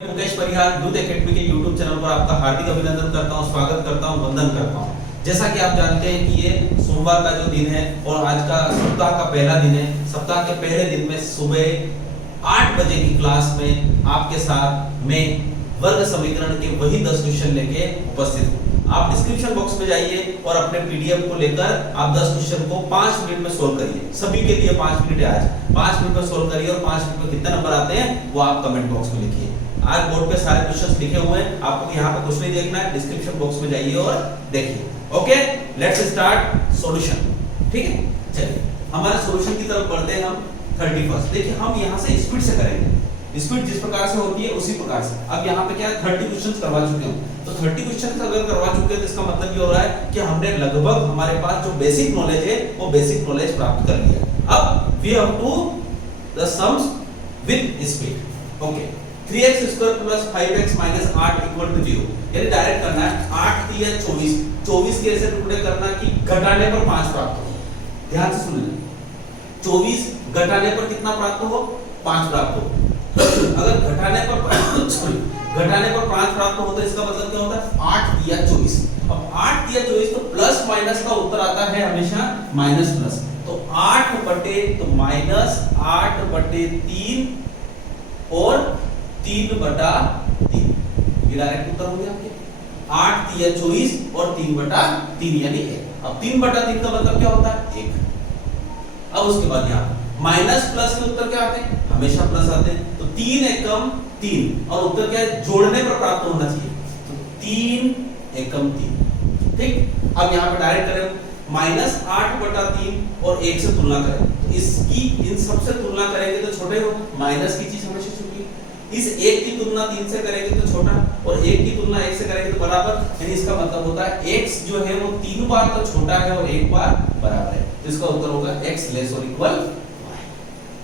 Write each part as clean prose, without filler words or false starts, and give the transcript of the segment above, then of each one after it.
मुकेश परिहार youth academy के YouTube channel पर आपका हार्दिक अभिनंदन करता हूं, स्वागत करता हूं, वंदन करता हूं। जैसा कि आप जानते हैं कि ये सोमवार का जो दिन है और आज का सप्ताह का पहला दिन है। सप्ताह के पहले दिन में सुबह 8 बजे की क्लास में आपके साथ मैं वर्ग समीकरण के वही 10 क्वेश्चन लेके उपस्थित हूं। आप डिस्क्रिप्शन बॉक्स में जाइए और अपने पीडीएफ को लेकर आप 10 क्वेश्चन को 5 मिनट में सोल्व करिए। सभी के लिए 5 मिनट है, आज 5 मिनट में सोल्व करिए और 5 मिनट में कितने नंबर आते हैं वो आप कमेंट बॉक्स में लिखिए। आज बोर्ड पे सारे क्वेश्चंस लिखे हुए हैं, आपको यहाँ पे कुछ नहीं देखना है, डिस्क्रिप्शन बॉक्स में जाइए और देखिए। Okay, let's start solution. ठीक है, चलिए हमारे सॉल्यूशन की तरफ बढ़ते हैं हम 31। देखिए हम यहाँ से स्पीड से करेंगे, स्पीड जिस प्रकार से होती है उसी प्रकार से। अब यहाँ पे क्या 30 क्वेश्चंस करवा चुके हैं, तो 30 क्वेश्चंस अगर करवा चुके हैं तो इसका मतलब ये हो रहा है कि हमने लगभग हमारे पास जो बेसिक नॉलेज है वो बेसिक नॉलेज प्राप्त कर लिया। अब we have to the sums with speed. Okay, 3x square plus 5x minus 8 equal to 0, यानी डायरेक्ट करना है 8 3 24, 24 के ऐसे टुकड़े करना कि घटाने पर 5 प्राप्त हो। ध्यान से सुन लें, 24 घटाने पर कितना प्राप्त हो? 5 प्राप्त हो। अगर घटाने पर 5 प्राप्त हो तो इसका मतलब क्या होता है? 8 दिया 24। अब 8 दिया 24 तो प्लस माइनस का उत्तर आता है हमेशा माइनस प्लस। तो 8 बटे तो माइनस 8 बटे 3 और 3 बटा 3, ये डायरेक्ट उत्तर हो गया आपके। 8 3 24 और 3 बटा 3 यानी 1। अब 3 बटा 3 का मतलब क्या होता है? 1। अब उसके बाद यहाँ माइनस प्लस के उत्तर क्या आते हैं? हमेशा प्लस आते हैं। तो 3 एकम 3 और उत्तर क्या है? जोड़ने पर प्राप्त होना चाहिए, तो 3 एकम 3। ठीक, अब यहाँ पे डायरेक्ट करें माइनस 8 बटा 3 और 1 से तुलना करें, तो इसकी इन सबसे तुलना करेंगे तो छोटे हो, माइनस की चीज हमेशा छोटी। इस 1 की तुलना 3 से करेंगे तो छोटा और 1 की तुलना 1 से करेंगे तो बराबर, यानी इसका मतलब होता है x जो है वो 3 बार तो छोटा है और 1 बार बराबर है, तो इसका उत्तर होगा x लेस और इक्वल y।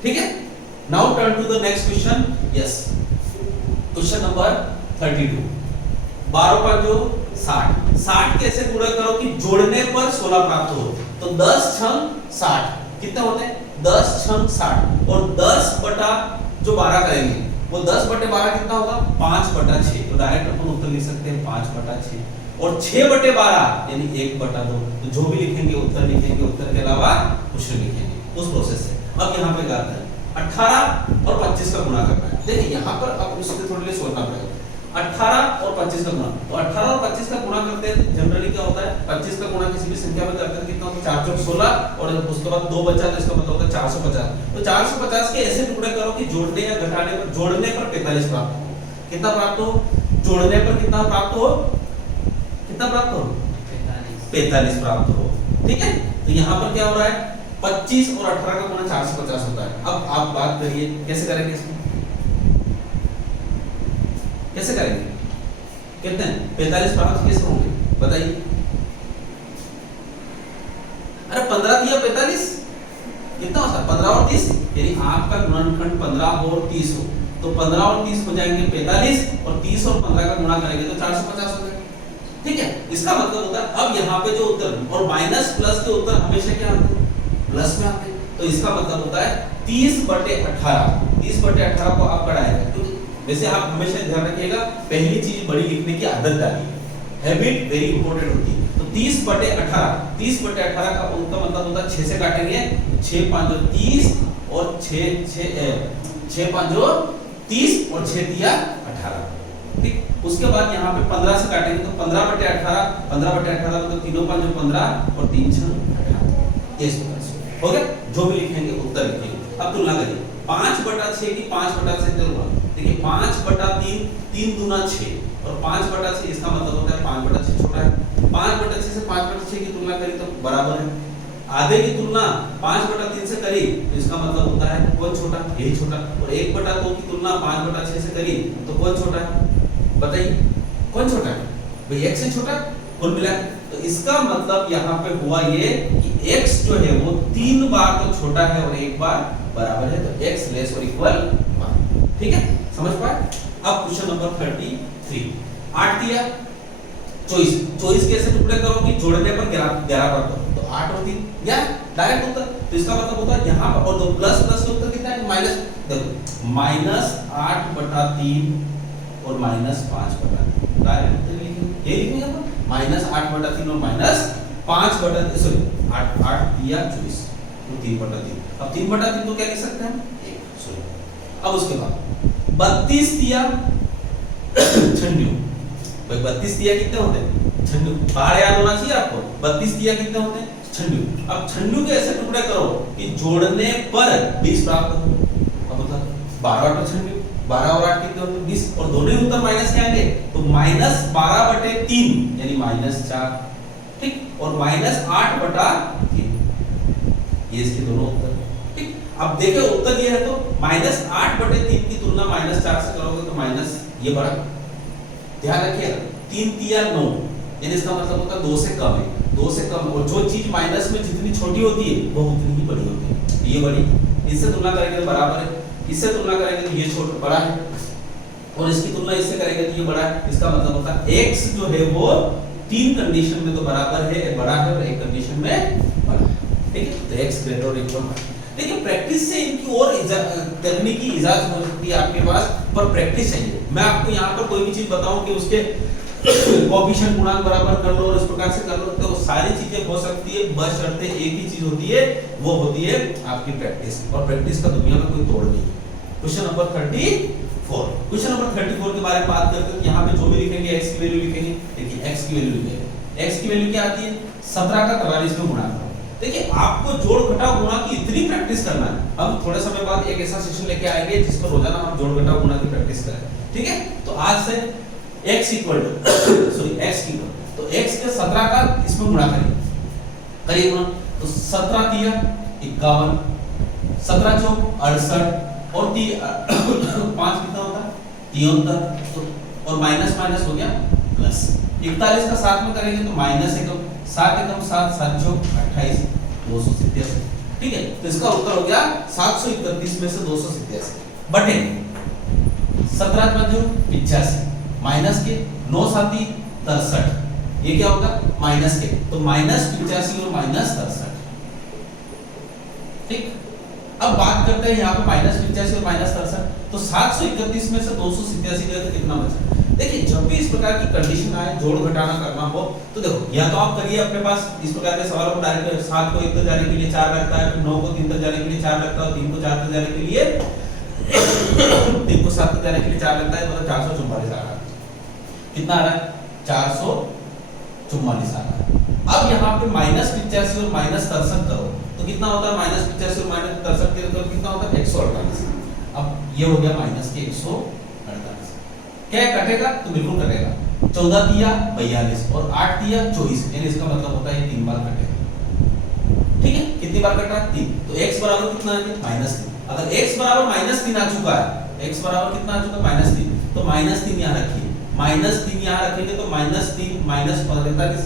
ठीक है, now turn to the next question. Yes, question number 32। 12 5 60, 60 कैसे पूरा करो कि जोड़ने पर 16 प्राप्त हो? तो 10 छंग 60 कितने होते हैं? 10 छंग 60 और 10 बटा जो 12 करेंगे वो 10 बटे 12 कितना होगा? 5 बटा 6। तो डायरेक्ट अपन उत्तर लिख सकते हैं 5 बटा 6 और 6 बटे 12 यानी 1 बटा 2। तो जो भी लिखेंगे उत्तर लिखेंगे, उत्तर के अलावा कुछ नहीं लिखेंगे उस प्रोसेस से। अब यहाँ पे करते हैं 18 और 25 का गुणा करना है। देखिए यहाँ पर अब उससे थोड़ी देर सोचना पड़ेगा। 18 और 25 का गुणा, तो 18 और 25 का गुणा करते हैं जनरली क्या होता है? 25 का गुणा किसी भी संख्या में करते हैं कितना होता है? 4 चौक 16 और उसके बाद 2 बचा तो इसका मतलब होता है 450। तो 450 के ऐसे टुकड़े करो कि जोड़ने या घटाने पर, जोड़ने पर 45 प्राप्त हो। कितना प्राप्त हो? जोड़ने पर कितना प्राप्त हो? कितना प्राप्त हो? 45 प्राप्त हो। ठीक है, तो यहाँ पर क्या हो रहा है? 25 और 18 का गुणा 450 होता है। अब आप बात करिए कैसे करेंगे इसको, कैसे करेंगे? कितने 45 प्राप्त कैसे होंगे बताइए? अरे 15 दिया 45 कितना होता है? 15 और 30, यानी आपका गुणनखंड 15 और 30 हो तो 15 और 30 हो जाएंगे 45 और 30 और 15 का गुणा करेंगे तो 450 हो जाएगा। ठीक है, इसका मतलब होता है अब यहाँ पे जो उत्तर और माइनस प्लस के उत्तर हमेशा क्या आते हैं? प्लस में आते हैं। तो इसका मतलब होता है 30 बटे 18। 30 बटे 18 को आप बढ़ाएंगे, तो वैसे आप हमेशा ध्यान रखिएगा पहली चीज बड़ी लिखने की आदत डालिए, हैबिट वेरी इंपॉर्टेंट होती है। तो 30 बटे 18, 30 बटे 18 का उनका मतलब होता है 6 से काटेंगे, 6 5 30 और 6 5 30 और 6 दिया 18। ठीक, उसके बाद यहाँ पे 15 से काटेंगे तो 15 बटे 18, 15 बटे 18 मतलब तीनों 5 15 और 3 6 18। ये हो गया, जो भी लिखेंगे उत्तर लिखेंगे। अब तुलना करिए 5 बटा 6 की 5 बटा 6 तुलना, देखिए 5 बटा 3, 3 दूना 6 और 5 बटा 6, इसका मतलब होता है 5 बटा 6 छोटा है। 5 बटा 6 से 5 बटा 6 की तुलना करी तो बराबर है। आधे की तुलना 5 बटा 3 से करी तो इसका मतलब होता है कौन छोटा? यही छोटा। और 1 बटा 2 की तुलना 5 बटा 6 से करी तो कौन छोटा है? बताइए कौन छोटा है? भाई x से छोटा कुल मिला। तो इसका मतलब यहाँ पे हुआ ये कि x जो है वो 3 बार तो छोटा है और 1 बार बराबर है, तो x लेस और इक्वल 1। ठीक है, समझ पाए? अब क्वेश्चन नंबर 33। 8 दिया 24, 24 के ऐसे टुकड़े करो कि जोड़ने पर 11 प्राप्त हो, तो 8 और 3 या डायरेक्ट उत्तर। तो इसका मतलब होता है यहाँ पर और 2 प्लस प्लस के उत्तर कितना है? माइनस। देखो -8/3 और -5/3 डायरेक्ट उत्तर लिखेंगे, ये लिखेंगे अपन -8/3 और -5/3 सॉरी 8 दिया 24 तो 3/3। अब 3/3 को क्या लिख सकते हैं 1 सॉरी। अब उसके बाद 32 दिया 96 भाई 32 दिया कितने होते हैं 96 बाहर याद होना चाहिए आपको 32 दिया कितने होते हैं 96। अब 96 के ऐसे टुकड़े करो कि जोड़ने पर 20 प्राप्त हो। अब बता 12 और 96 12 और 8 कितने होते हैं 20 और दोनों ही उत्तर माइनस के आएंगे तो -12/3 यानी -4 ठीक और -8/3 ये इसके दोनों उत्तर ठीक। अब देखो उत्तर ये है तो -8/3 की तुलना -4 से करोगे तो माइनस ये बढ़ा। ध्यान रखिएगा 3 तिया 9 यानी इसका मतलब होता है 2 से कम है 2 से कम और जो चीज माइनस में जितनी छोटी होती है वो उतनी ही बड़ी होती है। ये बड़ी इससे तुलना करेंगे तो बराबर है, इससे तुलना करेंगे तो ये छोटा बड़ा है और इसकी तुलना इससे करेंगे तो ये बड़ा है। इसका मतलब होता है x जो है वो 3 कंडीशन में तो बराबर है बड़ा है और एक कंडीशन में बड़ा है ठीक है। तो x ग्रेटर और इक्वल देखिए प्रैक्टिस से इनकी और करने की इजाजत हो सकती है आपके पास पर प्रैक्टिस चाहिए। मैं आपको यहाँ पर कोई भी चीज बताऊं कि उसके कोएफिशिएंट गुणांक बराबर कर लो और इस प्रकार से कर लो तो सारी चीजें हो सकती है बस शर्तें एक ही चीज होती है वो होती है आपकी प्रैक्टिस और प्रैक्टिस का दुनिया में कोई तोड़ नहीं। क्वेश्चन नंबर 34 क्वेश्चन नंबर 34 के बारे में बात करते हैं। यहाँ पे जो भी लिखेंगे x की वैल्यू लिखेंगे देखिए x की वैल्यू लिखेंगे x की वैल्यू क्या आती है 17 का 44 में गुणा करो। देखिए आपको जोड़ घटाव गुणा की इतनी प्रैक्टिस करना है। हम थोड़े समय बाद एक ऐसा सेशन लेके आएंगे जिस पर रोजाना हम जोड़ घटाव गुणा की प्रैक्टिस करें ठीक है। तो आज से x equal sorry x equal तो x के 17 का इसमें गुणा करिए गुणा तो 17 दिया 51 17 चौक 68 और 5 कितना होता है 73 तो और माइनस माइनस हो गया प्लस 41 का साथ में करेंगे तो माइनस 1 7 एकम 7 7 चौक 28 287 ठीक है। तो इसका उत्तर हो गया 731 में से 287 बटे 17 का जो 85 माइनस के 9 7 63 ये क्या होगा माइनस के तो -85 और -63 ठीक। अब बात करते हैं यहाँ पे -85 और -63 तो 731 में से 287 गए तो कितना बचा। देखिए जब भी इस प्रकार की कंडीशन आए जोड़ घटाना करना हो तो देखो या तो आप करिए अपने पास इस प्रकार के सवालों को डायरेक्ट 7 को 1 तक जाने के लिए 4 लगता है फिर 9 को 3 तक जाने के लिए 4 लगता है और 3 को 4 तक जाने के लिए 3 को 7 तक जाने के लिए 4 लगता है मतलब 444 आ रहा है। कितना आ रहा है 444 आ रहा है। अब यहाँ पे -85 और -63 करो तो कितना होता है -85 और -63 के तो कितना होता है 148। अब ये हो गया माइनस के 148 क्या कटेगा तो बिल्कुल कटेगा 14 दिया 42 और 8 दिया 24 यानी इसका मतलब होता है ये 3 बार कटेगा ठीक है। कितनी बार कटा 3 तो x बराबर कितना आ गया -3। अगर x बराबर -3 आ चुका है x बराबर कितना आ चुका है -3 तो -3 यहाँ रखिए -3 यहाँ रखेंगे तो -3 -45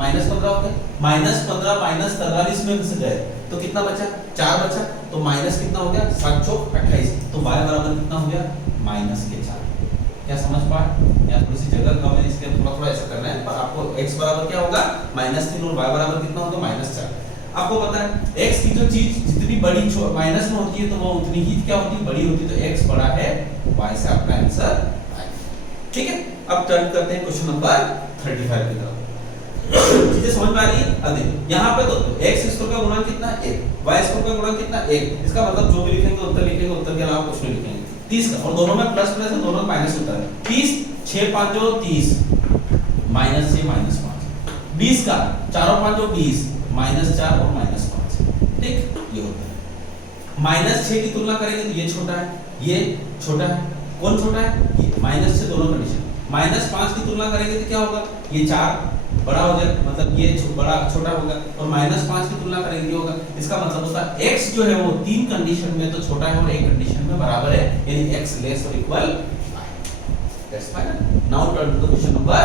-15 हो गया -15 -43 में से गए तो कितना बचा 4 बचा तो माइनस कितना हो गया 7 चौक 28 तो y बराबर कितना हो गया -4। क्या समझ पाए यहाँ थोड़ी सी जगह कम है इसलिए थोड़ा थोड़ा ऐसा करना है पर आपको x बराबर क्या होगा -3 और y बराबर कितना होगा -4। आपको पता है x की जो चीज जितनी बड़ी माइनस में होती है तो वो उतनी ही क्या होती है बड़ी होती है तो x बड़ा है y से आपका आंसर ठीक है। अब टर्न करते हैं क्वेश्चन नंबर 35 की तरफ। चीजें समझ में आ रही है। अब देखो यहाँ पे तो x स्क्वायर का गुणा कितना 1 y स्क्वायर का गुणा कितना 1 इसका मतलब जो भी लिखेंगे उत्तर के अलावा कुछ नहीं लिखेंगे 30 का और दोनों में प्लस प्लस है दोनों माइनस होता है 30 6 5 जो 30 -6 -5 20 का 4 और 5 जो 20 -4 और -5 ठीक ये होता है। -6 की तुलना करेंगे तो ये छोटा है ये छोटा है कौन छोटा है ये -6 दोनों कंडीशन -5 की तुलना करेंगे तो क्या होगा ये 4 बड़ा हो जाएगा मतलब ये बड़ा छोटा होगा और -5 की तुलना करेंगे होगा। इसका मतलब होता है x जो है वो 3 कंडीशन में तो छोटा है और एक कंडीशन में बराबर है यानी x लेस और equal that's fine. Now turn to question number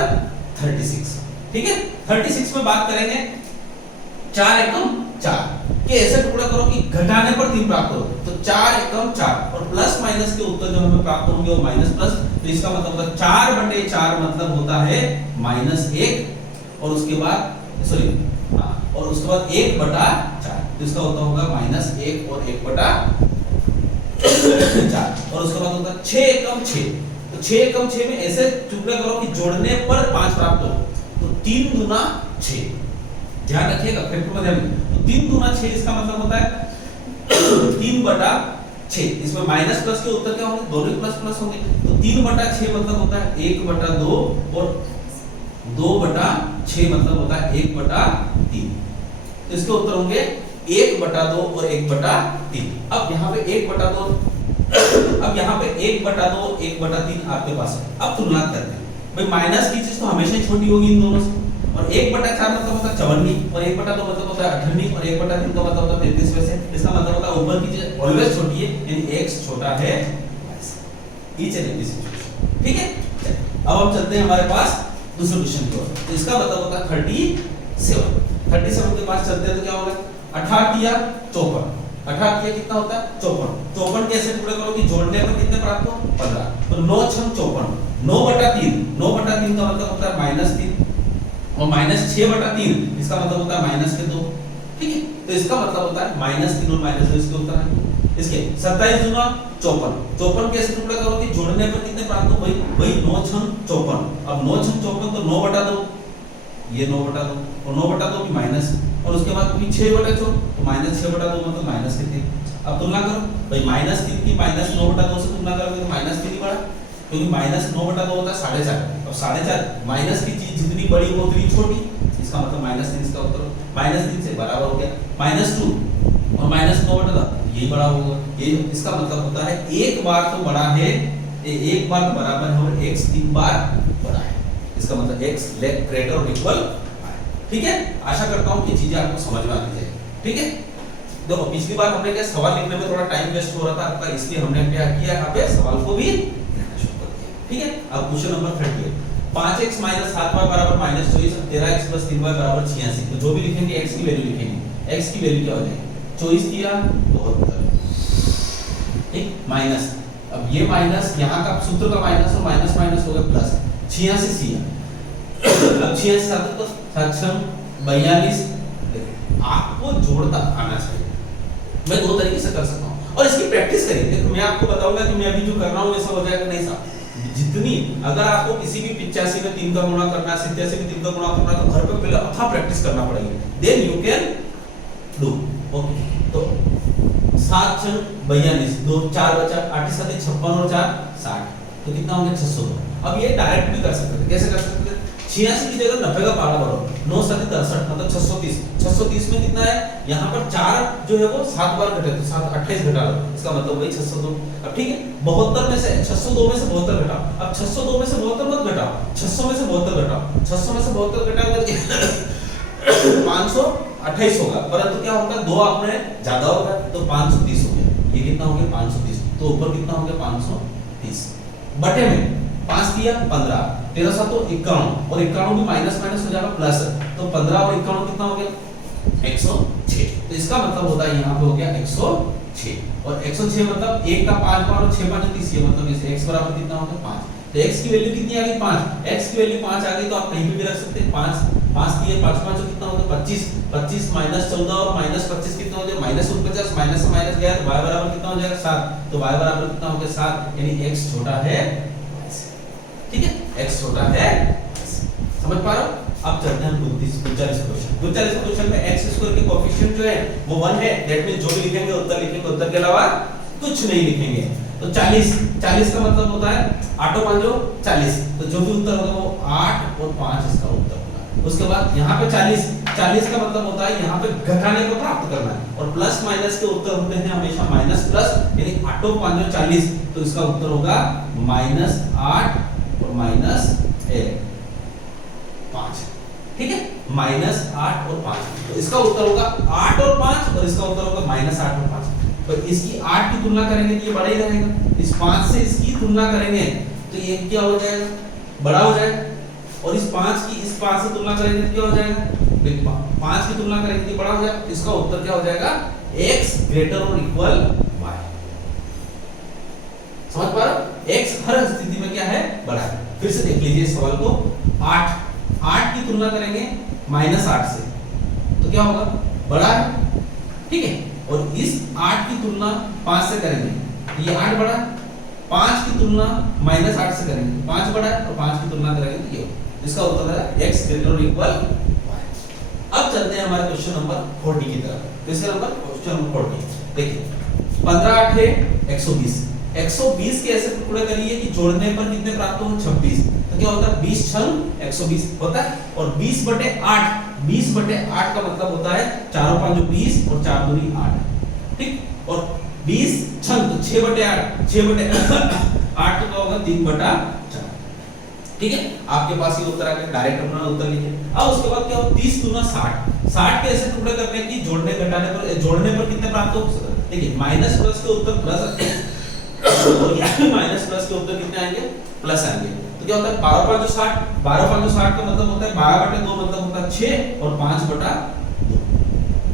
36 ठीक है। 36 में बात करेंगे 4 एकम 4 के ऐसे टुकड़ा करो कि घटाने पर 3 प्राप्त हो तो 4 एकम 4 और प्लस माइनस के उत्तर जो हमें प्राप्त होंगे वो माइनस प्लस तो इसका मतलब होता है 4/4 मतलब होता है -1 और उसके बाद सॉरी और उसके बाद 1/4 तो इसका होता होगा -1 और 1/4 और उसके बाद होता है 6 एकम 6 तो 6 एकम 6 में ऐसे टुकड़े करो कि जोड़ने पर 5 प्राप्त हो। तो 3 गुना 6, ध्यान रखिएगा फैक्टर में ध्यान। तो 3 गुना 6 इसका मतलब होता है 3 बटा 6। इसमें माइनस प्लस के उत्तर क्या होंगे, दोनों प्लस प्लस होंगे। तो 3 बटा 6 मतलब होता है 1 बटा 2 और 2 बटा 6 मतलब होता है 1 बटा 3। तो इसके उत्तर होंगे 1 बटा 2 और 1 बटा 3। अब यहाँ पे 1 बटा 2 अब यहाँ पे 1 बटा 2 1 बटा 3 आपके पास है। अब तुलना करते हैं भाई, माइनस की चीज तो हमेशा छोटी होगी इन दोनों से। और 1 बटा 4 मतलब होता है 54 और 1 बटा 2 मतलब होता है 58 और 1 बटा 3 का मतलब होता है 33 में से। इसका मतलब होता है ऊपर की चीज ऑलवेज छोटी है, यानी x छोटा है ईच एंड एवरी सिचुएशन। ठीक है, अब हम चलते हैं हमारे पास दूसरे क्वेश्चन की ओर। तो इसका मतलब होता है 37 के पास चलते हैं। तो क्या होगा, 18 या 54, 18 कितना होता है 54। 54 कैसे टुकड़े करो कि जोड़ने पर कितने प्राप्त हो 15। तो 9 छंग 54, 9 बटा 3, 9 बटा 3 का मतलब होता है -3 और -6 बटा 3 इसका मतलब होता है -2। ठीक है, तो इसका मतलब होता है -3 और -2 इसके उत्तर है। इसके 27 गुना 54, 54 कैसे टुकड़े करो कि जोड़ने पर कितने प्राप्त हो, वही 9 छंग 54। अब 9 छंग 54 तो 9 बटा 2, ये 9 बटा 2 और 9 बटा 2 भी माइनस, और उसके बाद भी 6 बटा 4 तो -6 बटा 2 मतलब माइनस कितने। अब तुलना करो भाई, -3 की -9 बटा 2 से तुलना करोगे तो -3 ही बड़ा, क्योंकि -9 बटा 2 होता है 4.5। अब 4.5 माइनस की चीज जितनी बड़ी वो उतनी छोटी, इसका मतलब -3 इसका उत्तर। -3 से बराबर हो गया -2 और -9 बटा 2 ये बड़ा होगा। ये इसका मतलब होता है एक बार तो बड़ा है, एक बार बराबर है और x 3 बार बड़ा है। इसका मतलब x ग्रेटर और इक्वल। ठीक है, आशा करता हूं कि चीजें आपको समझ में आ गई है। ठीक है, देखो पिछली बार हमने क्या सवाल लिखने में थोड़ा टाइम वेस्ट हो रहा था आपका, इसलिए हमने क्या किया यहाँ पे सवाल को भी लिखना शुरू कर दिया। ठीक है, अब क्वेश्चन नंबर 38, 5x - 7y बराबर -24, 13x + 3y बराबर 86। तो जो भी लिखेंगे x की वैल्यू लिखेंगे। x की वैल्यू क्या हो जाएगी, 24 किया 72। ठीक, माइनस, अब ये माइनस यहाँ का सूत्र का माइनस और माइनस माइनस हो गया प्लस 86 सिया। अब 86 साथ तो 742। आपको जोड़ता आना चाहिए। मैं दो तरीके से कर सकता हूँ और इसकी प्रैक्टिस करिए। देखो मैं आपको बताऊंगा कि मैं अभी जो कर रहा हूँ ऐसा हो जाएगा नहीं साहब। जितनी अगर आपको किसी भी 85 में 3 का गुणा करना है, 87 में 3 का गुणा करना है, तो घर पे पहले अथाह प्रैक्टिस करना पड़ेगी, then you can do. Okay, तो 7 छंग 42, 2 4 बचा, 8 7 56 और 4 60, तो कितना हो गया 602। अब ये डायरेक्ट भी कर सकते थे। कैसे कर सकते थे, 86 की जगह 90 का पारा बढ़ो, 9 7 63 मतलब 630। 630 में कितना है, यहाँ पर 4 जो है वो 7 बार घटे तो 7 28 घटा लो, इसका मतलब वही 602। अब ठीक है, 72 में से 602 में से 72 घटाओ। अब 602 में से 72 मत घटाओ, 600 में से 72 घटाओ। 600 में से 72 घटाओगे 528 होगा, परंतु क्या होगा 2 आपने ज्यादा होगा तो 530 हो गया। ये कितना हो गया 530, तो ऊपर कितना हो गया 530 बटे में 5 दिया 15, 13 7 तो 51 और 51 भी माइनस माइनस हो जाएगा प्लस, तो 15 और 51 कितना हो गया 106। तो इसका मतलब होता है यहाँ पे हो गया 106 और 106 मतलब 1 का 5 बार और 6 5 30, ये मतलब इसे x बराबर कितना होगा 5। तो x की वैल्यू कितनी आ गई 5, x की वैल्यू 5 आ गई तो आप कहीं पे भी रख सकते हैं 5 5 दिए 5 5 कितना हो गया 25, 25 - 14 और -25 कितना हो जाएगा -49, माइनस से माइनस गया तो y बराबर कितना हो जाएगा 7, तो y बराबर कितना हो गया 7, यानी x छोटा है। ठीक है, x छोटा है, समझ पा रहे हो। अब चलते हैं 39 क्वेश्चन। 39 क्वेश्चन में x स्क्वायर के कोएफिशिएंट जो है वो 1 है, दैट मींस जो भी लिखेंगे उत्तर लिखेंगे, उत्तर के अलावा कुछ नहीं लिखेंगे। तो 40 का मतलब होता है 8 और 5 40, तो जो भी उत्तर होगा वो 8 और 5 इसका उत्तर होगा। उसके बाद यहाँ पे 40 का मतलब होता है यहाँ पे घटाने को प्राप्त करना है, और प्लस माइनस के उत्तर होते हैं हमेशा माइनस प्लस, यानी 8 और 5 40, तो इसका उत्तर होगा -8 और -5। ठीक है, -8 और 5, तो इसका उत्तर होगा 8 और 5 और इसका उत्तर होगा -8 और 5। तो इसकी 8 की तुलना करेंगे तो ये बड़ा ही रहेगा, इस 5 से इसकी तुलना करेंगे तो ये क्या हो जाएगा बड़ा हो जाएगा, और इस 5 की इस 5 से तुलना करेंगे तो क्या हो जाएगा 5 की तुलना करेंगे तो बड़ा हो जाएगा। इसका उत्तर क्या हो जाएगा x ग्रेटर और इक्वल y। समझ पा रहे हो, x हर स्थिति में क्या है बड़ा है। फिर से देख लीजिए इस सवाल को, 8 की तुलना करेंगे -8 से तो क्या होगा बड़ा है। ठीक है, और इस 8 की तुलना 5 से करेंगे, ये 8 बड़ा है, 5 की तुलना -8 से करेंगे, 5 बड़ा है और 5 की तुलना करेंगे तो ये, इसका उत्तर है x ग्रेटर और इक्वल y। अब चलते हैं हमारे क्वेश्चन नंबर 40 की तरफ। किसका नंबर? Question number 40। देखिए 15 8 है 120, 120 के ऐसे टुकड़े करिए कि जोड़ने पर कितने प्राप्त हो? 26। तो क्या होता है? 20 छंग 120 होता है, और 20/8, 20/8 का मतलब होता है 4 5 20 और 4 दूनी 8, ठीक। और 20 छंग तो 6/8, 6/8 तो क्या होगा? 3/4, ठीक है। आपके पास ये उत्तर आ गया, डायरेक्ट अपना उत्तर लिखिए। अब उसके बाद क्या हो? 30 दूना 60, 60 के ऐसे टुकड़े करने की जोड़ने घटाने पर, जोड़ने पर कितने प्राप्त हो? देखिए माइनस प्लस के उत्तर प्लस और यहाँ माइनस प्लस के उत्तर कितने आएंगे? प्लस आएंगे। तो क्या होता है? 12 5 60, 12 5 60 का मतलब होता है 12/2 मतलब होता है 6 और 5/2।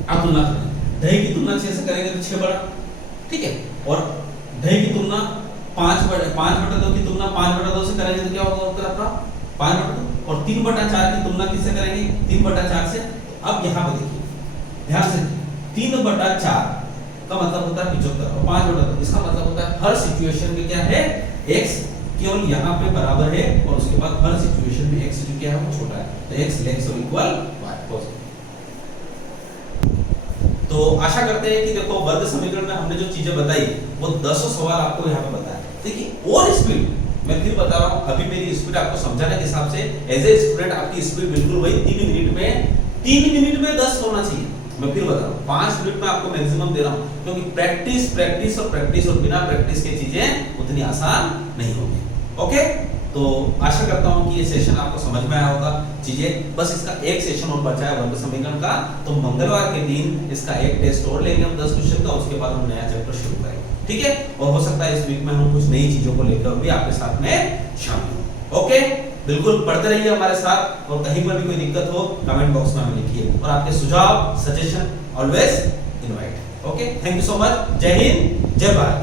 अब तुलना करें, ढाई की तुलना 6 से करेंगे तो 6 बड़ा, ठीक है। और ढाई की तुलना 5/2 की तुलना 5/2 से करेंगे तो क्या होगा उत्तर आपका? 5/2। और 3/4 की तुलना किससे करेंगे? 3/4 से। अब यहाँ पे देखिए ध्यान से, 3/4 का मतलब होता है 75 और 5/2 इसका मतलब होता है हर सिचुएशन में क्या है? x केवल यहाँ पे बराबर है और उसके बाद हर सिचुएशन में x जो क्या है वो छोटा है, तो x लेस और इक्वल y। तो आशा करते हैं कि देखो वर्ग समीकरण में हमने जो चीजें बताई वो 10 सवाल आपको यहाँ पे बताया। देखिए और स्पीड मैं फिर बता रहा हूँ, अभी मेरी स्पीड आपको समझाने के हिसाब से एज ए स्टूडेंट आपकी स्पीड बिल्कुल वही 3 मिनट में 10 होना चाहिए। मैं फिर बता रहा हूँ 5 मिनट में आपको मैक्सिमम दे रहा हूँ, क्योंकि प्रैक्टिस प्रैक्टिस और प्रैक्टिस और बिना प्रैक्टिस के चीजें उतनी आसान नहीं होगी। ओके, तो आशा करता हूँ कि ये सेशन आपको समझ में आया होगा चीजें। बस इसका एक सेशन और बचा है वर्ग समीकरण का, तो मंगलवार के दिन इसका एक टेस्ट और लेंगे हम 10 क्वेश्चन का, उसके बाद हम नया चैप्टर शुरू करेंगे, ठीक है। और हो सकता है इस वीक में हम कुछ नई चीजों को लेकर भी आपके साथ में शामिल हो। ओके, बिल्कुल पढ़ते रहिए हमारे साथ, और कहीं पर भी कोई दिक्कत हो कमेंट बॉक्स में हमें लिखिए, और आपके सुझाव suggestion always invite. Okay, thank you so much. जय हिंद, जय भारत।